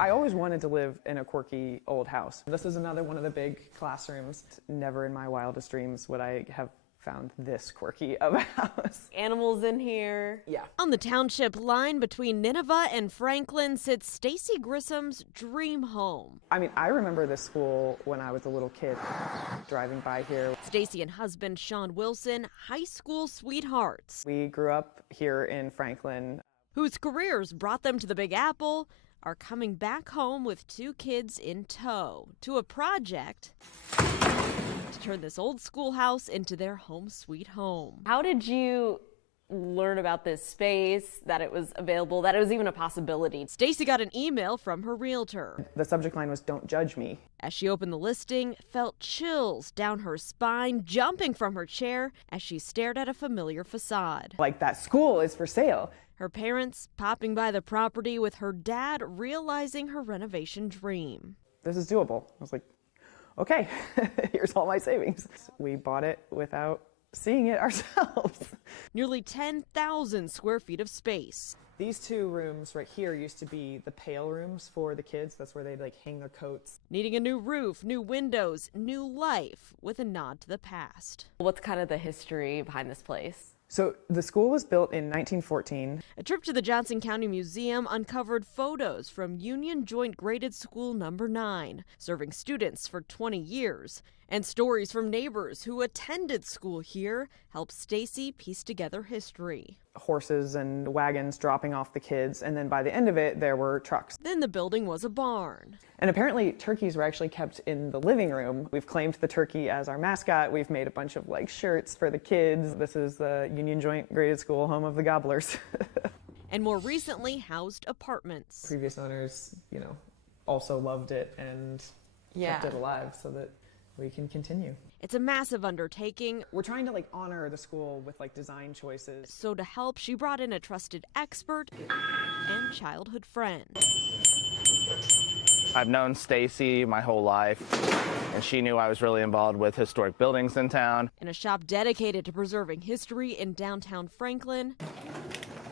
I always wanted to live in a quirky old house. This is another one of the big classrooms. Never in my wildest dreams would I have found this quirky of a house. Animals in here. Yeah. On the township line between Nineveh and Franklin sits Stacy Grissom's dream home. I mean, I remember this school when I was a little kid driving by here. Stacy and husband Sean Wilson, high school sweethearts. We grew up here in Franklin. Whose careers brought them to the Big Apple, are coming back home with 2 kids in tow to a project to turn this old schoolhouse into their home sweet home. How did you learn about this space, that it was available, that it was even a possibility? Stacy got an email from her realtor. The subject line was, "Don't judge me." As she opened the listing, felt chills down her spine, jumping from her chair as she stared at a familiar facade. Like, that school is for sale. Her parents popping by the property with her dad realizing her renovation dream. This is doable. I was like, okay, here's all my savings. We bought it without seeing it ourselves. Nearly 10,000 square feet of space. These 2 rooms right here used to be the pail rooms for the kids. That's where they'd like hang their coats. Needing a new roof, new windows, new life, with a nod to the past. What's kind of the history behind this place? So the school was built in 1914. A trip to the Johnson County Museum uncovered photos from Union Joint Graded School Number 9, serving students for 20 years. And stories from neighbors who attended school here helped Stacy piece together history. Horses and wagons dropping off the kids, and then by the end of it, there were trucks. Then the building was a barn. And apparently turkeys were actually kept in the living room. We've claimed the turkey as our mascot. We've made a bunch of like shirts for the kids. This is the Union Joint Graded School, home of the gobblers. And more recently housed apartments. Previous owners, also loved it and kept it alive so that we can continue. It's a massive undertaking. We're trying to honor the school with design choices. So to help, she brought in a trusted expert and childhood friend. I've known Stacy my whole life, and she knew I was really involved with historic buildings in town. In a shop dedicated to preserving history in downtown Franklin,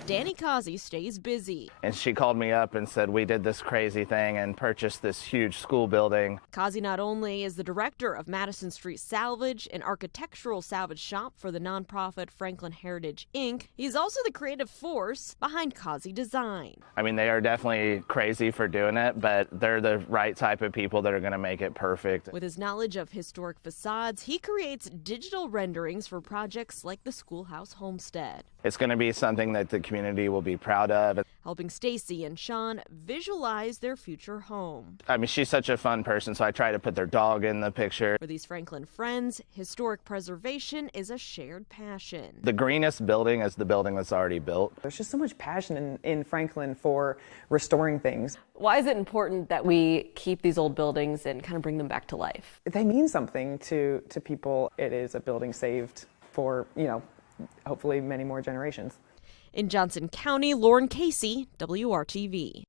Danny Causey stays busy. And she called me up and said, we did this crazy thing and purchased this huge school building. Causey not only is the director of Madison Street Salvage, an architectural salvage shop for the nonprofit Franklin Heritage, Inc., he's also the creative force behind Causey Design. I mean, they are definitely crazy for doing it, but they're the right type of people that are going to make it perfect. With his knowledge of historic facades, he creates digital renderings for projects like the Schoolhouse Homestead. It's going to be something that the community will be proud of. Helping Stacy and Sean visualize their future home. I mean, she's such a fun person, so I try to put their dog in the picture. For these Franklin friends, historic preservation is a shared passion. The greenest building is the building that's already built. There's just so much passion in Franklin for restoring things. Why is it important that we keep these old buildings and kind of bring them back to life? They mean something to people. It is a building saved for, hopefully many more generations. In Johnson County, Lauren Casey, WRTV.